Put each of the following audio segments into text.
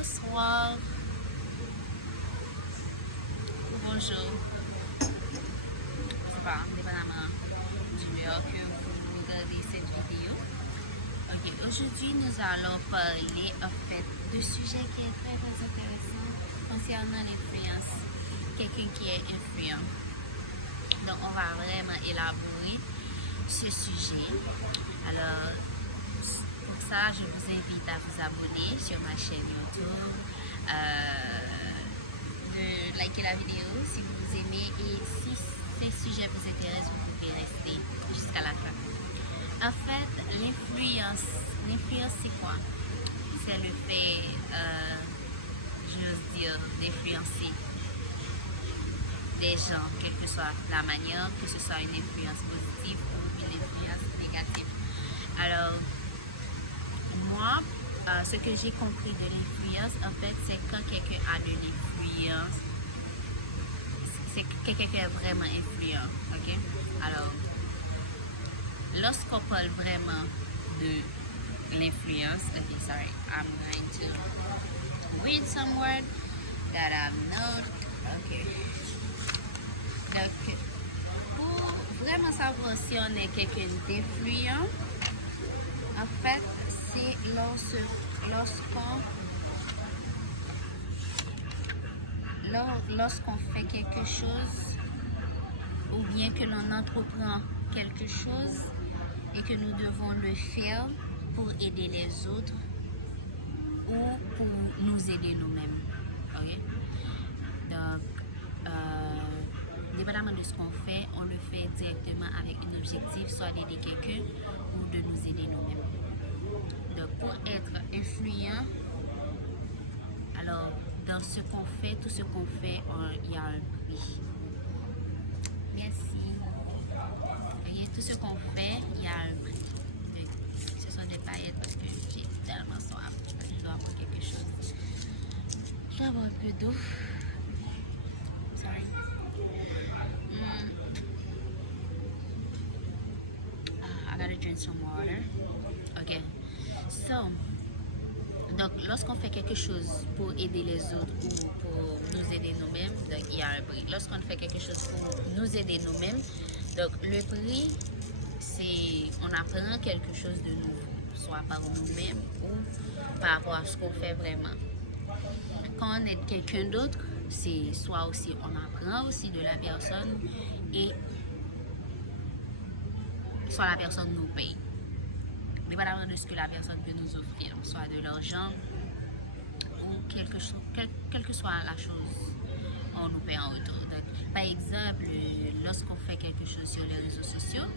Bonsoir. Bonjour. Enfin, dépendamment du heure que vous regardez cette vidéo. Ok, aujourd'hui nous allons parler en fait de sujet qui est très intéressant concernant l'influence. Quelqu'un qui est influent. Donc on va vraiment élaborer ce sujet. Alors pour ça, je vous invite à vous abonner sur ma chaîne YouTube, de liker la vidéo si vous aimez et si ces sujets vous intéressent, vous pouvez rester jusqu'à la fin. En fait, l'influence c'est quoi? C'est le fait, j'ose dire, d'influencer des gens, quelle que soit la manière, que ce soit une influence positive ou une influence négative. Alors, moi, ce que j'ai compris de l'influence, en fait, c'est quand quelqu'un a de l'influence, c'est quelqu'un qui est vraiment influent, ok? Alors, lorsqu'on parle vraiment de l'influence, okay, sorry, I'm going to read some word that I'm not, ok. Donc, pour vraiment savoir si on est quelqu'un d'influent, en fait, c'est lorsqu'on fait quelque chose ou bien que l'on entreprend quelque chose et que nous devons le faire pour aider les autres ou pour nous aider nous-mêmes. Okay? Donc, dépendamment de ce qu'on fait, on le fait directement avec un objectif, soit d'aider quelqu'un ou de nous aider nous-mêmes. Donc, pour être influent, alors dans ce qu'on fait, tout ce qu'on fait, il y a un prix. Merci. Voyez, tout ce qu'on fait, il y a un prix. Ce sont des paillettes parce que j'ai tellement soif. Je dois avoir quelque chose. Je dois avoir un peu d'eau. Sorry. I gotta drink some water. Ok. So, donc, lorsqu'on fait quelque chose pour aider les autres ou pour nous aider nous-mêmes, donc il y a un prix. Lorsqu'on fait quelque chose pour nous aider nous-mêmes, donc le prix, c'est on apprend quelque chose de nouveau, soit par nous-mêmes ou par rapport à ce qu'on fait vraiment. Quand on aide quelqu'un d'autre, c'est soit aussi on apprend aussi de la personne et soit la personne nous paye. Dépendamment de ce que la personne peut nous offrir, soit de l'argent ou quelque chose, quelle que soit la chose, on nous paye en retour. Donc, par exemple, lorsqu'on fait quelque chose sur les réseaux sociaux,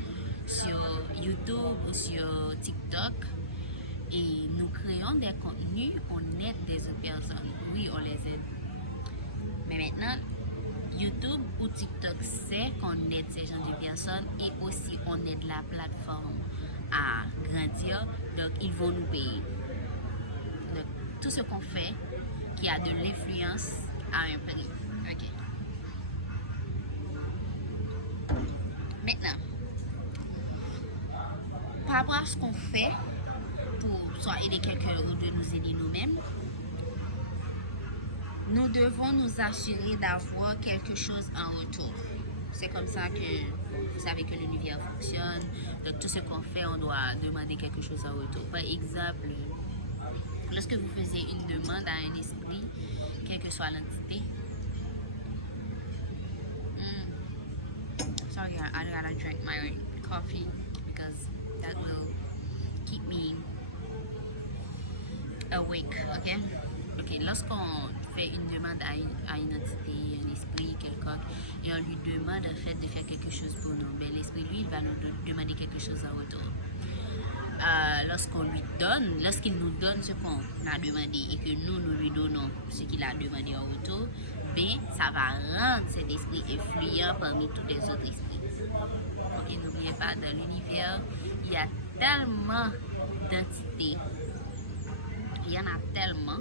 sur YouTube ou sur TikTok, et nous créons des contenus, on aide des autres personnes. Oui, on les aide. Mais maintenant, YouTube ou TikTok sait qu'on aide ces gens de personnes et aussi on aide la plateforme à grandir, donc ils vont nous payer. Donc tout ce qu'on fait qui a de l'influence a un prix. Ok. Maintenant, par rapport à ce qu'on fait pour soit aider quelqu'un ou de nous aider nous-mêmes, nous devons nous assurer d'avoir quelque chose en retour. C'est comme ça que vous savez que l'univers fonctionne. Donc tout ce qu'on fait, on doit demander quelque chose en retour. Par exemple, lorsque vous faisiez une demande à un esprit, quelle que soit l'entité. Sorry, I gotta drink my coffee because that will keep me awake, ok? Ok, lorsqu'on fait une demande à une entité, un esprit, quelqu'un, et on lui demande en fait de faire quelque chose pour nous, mais l'esprit, lui, il va nous demander quelque chose en retour. Lorsqu'il nous donne ce qu'on a demandé et que nous lui donnons ce qu'il a demandé en retour, ben, ça va rendre cet esprit influent parmi tous les autres esprits. Ok, n'oubliez pas, dans l'univers, il y a tellement d'entités. Il y en a tellement.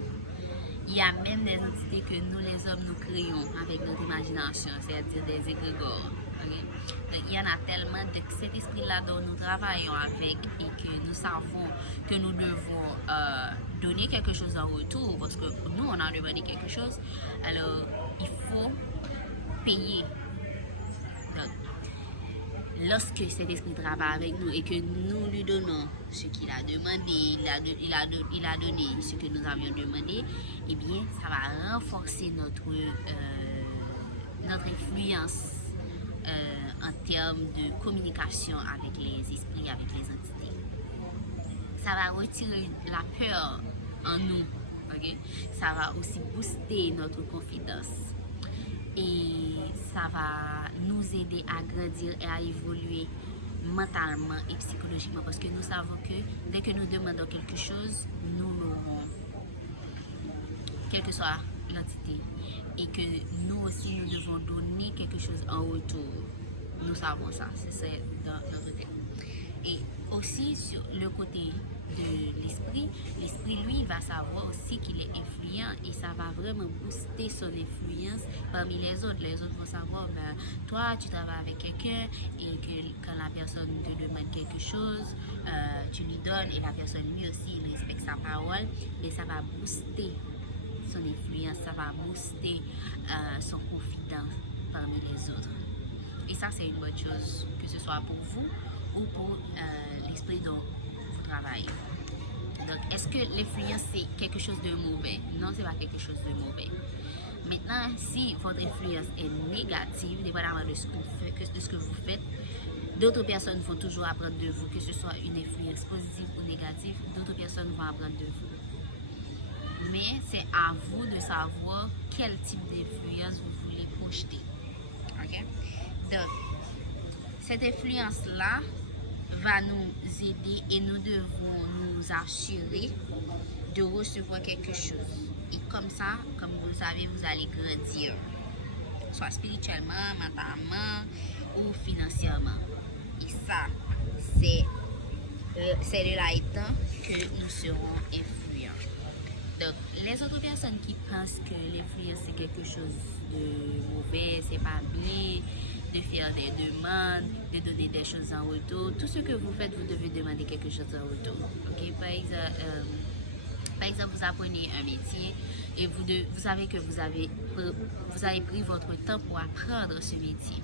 Il y a même des entités que nous les hommes nous créons avec notre imagination, c'est-à-dire des égrégores. Okay? Donc, il y en a tellement de cet esprit-là dont nous travaillons avec et que nous savons que nous devons donner quelque chose en retour, parce que nous, on a demandé quelque chose, alors il faut payer. Donc, lorsque cet esprit travaille avec nous et que nous lui donnons ce qu'il a demandé, il a donné ce que nous avions demandé, eh bien, ça va renforcer notre influence en termes de communication avec les esprits, avec les entités. Ça va retirer la peur en nous. Okay? Ça va aussi booster notre confiance. Et ça va nous aider à grandir et à évoluer mentalement et psychologiquement, parce que nous savons que dès que nous demandons quelque chose, nous l'aurons, quelle que soit l'entité, et que nous aussi nous devons donner quelque chose en retour. Nous savons ça, c'est dans notre tête. Et aussi sur le côté de l'esprit, lui, va savoir aussi qu'il est influent, et ça va vraiment booster son influence parmi les autres. Les autres vont savoir, ben, toi, tu travailles avec quelqu'un, et que quand la personne te demande quelque chose, tu lui donnes, et la personne lui aussi, il respecte sa parole, mais ça va booster son influence, ça va booster son confidence parmi les autres. Et ça, c'est une bonne chose, que ce soit pour vous ou pour l'esprit dont vous travaillez. Donc, est-ce que l'influence, c'est quelque chose de mauvais? Non, c'est pas quelque chose de mauvais. Maintenant, si votre influence est négative, dépendamment de ce que vous faites, d'autres personnes vont toujours apprendre de vous, que ce soit une influence positive ou négative, d'autres personnes vont apprendre de vous. Mais c'est à vous de savoir quel type d'influence vous voulez projeter. Ok? Donc, cette influence-là va nous aider, et nous devons nous assurer de recevoir quelque chose. Et comme ça, comme vous le savez, vous allez grandir, soit spirituellement, mentalement ou financièrement. Et ça, c'est de là étant que nous serons influents. Donc, les autres personnes qui pensent que l'influence c'est quelque chose de mauvais, c'est pas bien, de faire des demandes, de donner des choses en retour, tout ce que vous faites, vous devez demander quelque chose en retour. Okay? Par exemple, vous apprenez un métier et vous savez que vous avez pris votre temps pour apprendre ce métier.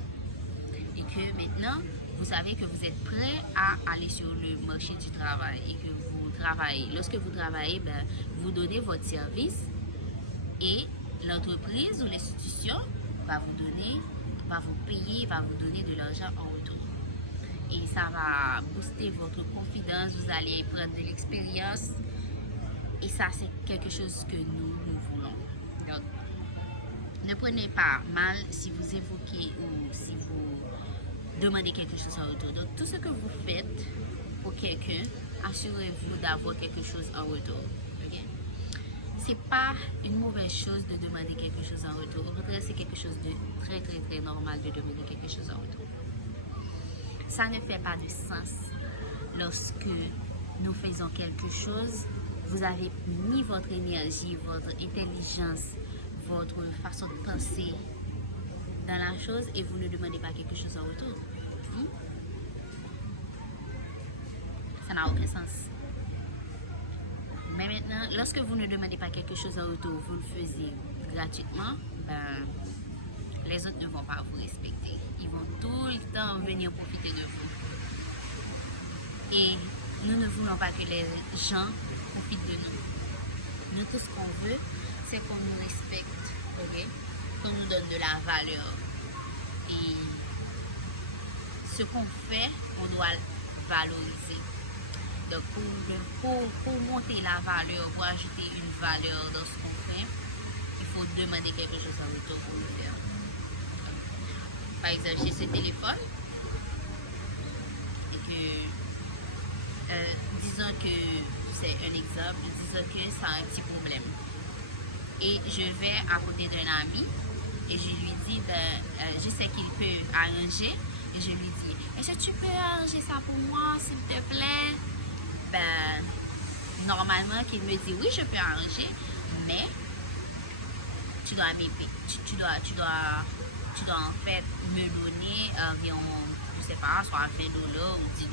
Et que maintenant, vous savez que vous êtes prêt à aller sur le marché du travail et que vous travaillez. Lorsque vous travaillez, ben, vous donnez votre service et l'entreprise ou l'institution va vous payer, va vous donner de l'argent en retour. Et ça va booster votre confiance, vous allez prendre de l'expérience. Et ça, c'est quelque chose que nous voulons. Donc, ne prenez pas mal si vous évoquez ou si vous demandez quelque chose en retour. Donc, tout ce que vous faites pour quelqu'un, assurez-vous d'avoir quelque chose en retour. Okay? C'est pas une mauvaise chose de demander quelque chose en retour. Au contraire, c'est quelque chose de très, très, très normal de demander quelque chose en retour. Ça ne fait pas de sens lorsque nous faisons quelque chose. Vous avez mis votre énergie, votre intelligence, votre façon de penser dans la chose et vous ne demandez pas quelque chose en retour. Ça n'a aucun sens. Mais maintenant, lorsque vous ne demandez pas quelque chose en retour, vous le faisiez gratuitement, ben, les autres ne vont pas vous respecter. Ils vont tout le temps venir profiter de vous. Et nous ne voulons pas que les gens profitent de nous. Nous, tout ce qu'on veut, c'est qu'on nous respecte, okay? Qu'on nous donne de la valeur. Et ce qu'on fait, on doit valoriser. Donc, pour monter la valeur, pour ajouter une valeur dans ce qu'on fait, il faut demander quelque chose en retour pour le faire. Par exemple, j'ai ce téléphone et que, disons que c'est un exemple, disons que ça a un petit problème. Et je vais à côté d'un ami et je lui dis, je sais qu'il peut arranger. Et je lui dis, est-ce que tu peux arranger ça pour moi, s'il te plaît? Ben, normalement, qu'il me dit, oui, je peux arranger, mais tu dois m'aider. Tu dois en fait me donner environ, je sais pas, soit $20 ou $10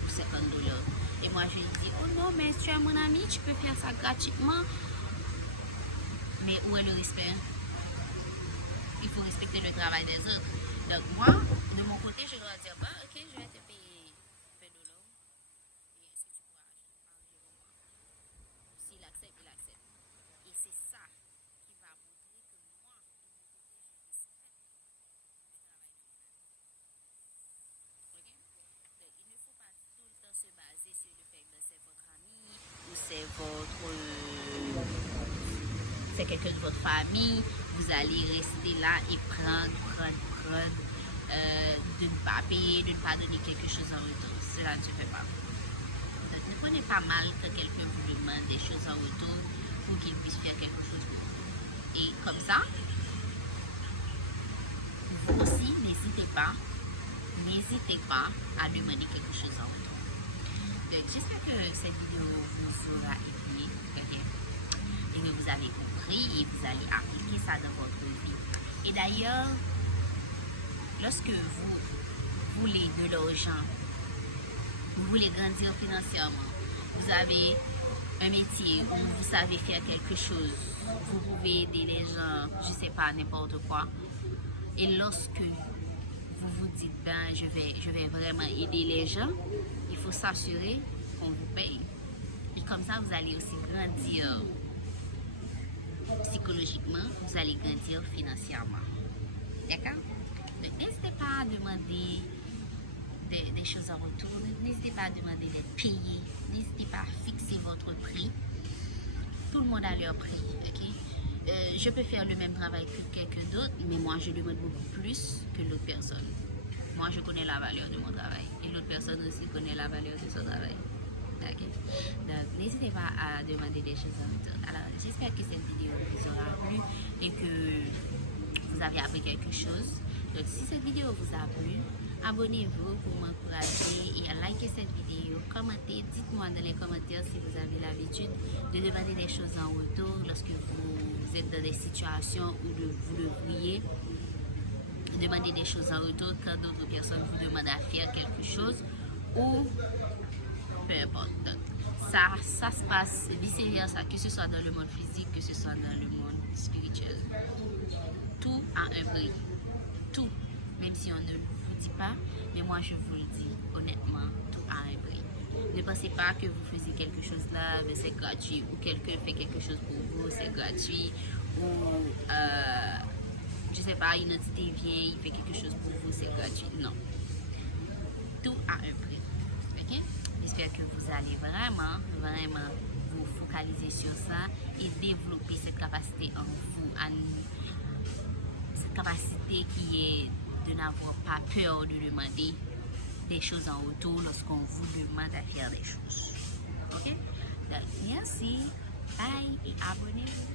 ou $50. Et moi, je lui dis, oh non, mais tu es mon ami, tu peux faire ça gratuitement. Mais où est le respect? Il faut respecter le travail des autres. Donc moi, de mon côté, je dois dire, bah, ok, je vais te payer 20 $. Et est-ce que tu pourras arranger pour moi? S'il accepte, il accepte. Et c'est ça qui va montrer que moi, de mon côté, je respecte le travail de mon ami. Ok? Donc, il ne faut pas tout le temps se baser sur le fait que c'est votre ami ou c'est c'est quelqu'un de votre famille. Vous allez rester là et prendre, de ne pas payer, de ne pas donner quelque chose en retour. Cela ne se fait pas. Donc, ne prenez pas mal que quelqu'un vous demande des choses en retour pour qu'il puisse faire quelque chose pour vous. Et comme ça, vous aussi, n'hésitez pas à demander quelque chose en retour. Donc, j'espère que cette vidéo vous aura aidé, okay? Et que vous avez compris et vous allez appliquer ça dans votre vie. Et d'ailleurs, lorsque vous voulez de l'argent, vous voulez grandir financièrement, vous avez un métier où vous savez faire quelque chose, vous pouvez aider les gens, je ne sais pas, n'importe quoi. Et lorsque vous vous dites, ben, je vais vraiment aider les gens, il faut s'assurer qu'on vous paye. Et comme ça, vous allez aussi grandir psychologiquement, vous allez grandir financièrement. D'accord? Donc, n'hésitez pas à demander des choses en retour. N'hésitez pas à demander d'être payé. N'hésitez pas à fixer votre prix. Tout le monde a leur prix. Okay? Je peux faire le même travail que quelqu'un d'autre, mais moi, je demande beaucoup plus que l'autre personne. Moi, je connais la valeur de mon travail. Et l'autre personne aussi connaît la valeur de son travail. Okay? Donc, n'hésitez pas à demander des choses en retour. Alors, j'espère que cette vidéo vous aura plu et que vous avez appris quelque chose. Donc, si cette vidéo vous a plu, abonnez-vous pour m'encourager et à liker cette vidéo, commentez, dites-moi dans les commentaires si vous avez l'habitude de demander des choses en retour lorsque vous êtes dans des situations où vous devriez demander des choses en retour quand d'autres personnes vous demandent à faire quelque chose ou peu importe. Donc, ça se passe vice-versa, que ce soit dans le monde physique, que ce soit dans le monde spirituel. Tout a un prix. Tout. Même si on ne vous dit pas, mais moi je vous le dis honnêtement, tout a un prix. Ne pensez pas que vous faisiez quelque chose là, mais c'est gratuit, ou quelqu'un fait quelque chose pour vous, c'est gratuit, ou je sais pas, une entité vient, il fait quelque chose pour vous, c'est gratuit. Non. Tout a un prix. Ok? J'espère que vous allez vraiment vous focaliser sur ça et développer cette capacité en vous, cette capacité qui est de n'avoir pas peur de demander des choses en retour lorsqu'on vous demande à faire des choses. Ok? Donc, merci, bye et abonnez-vous.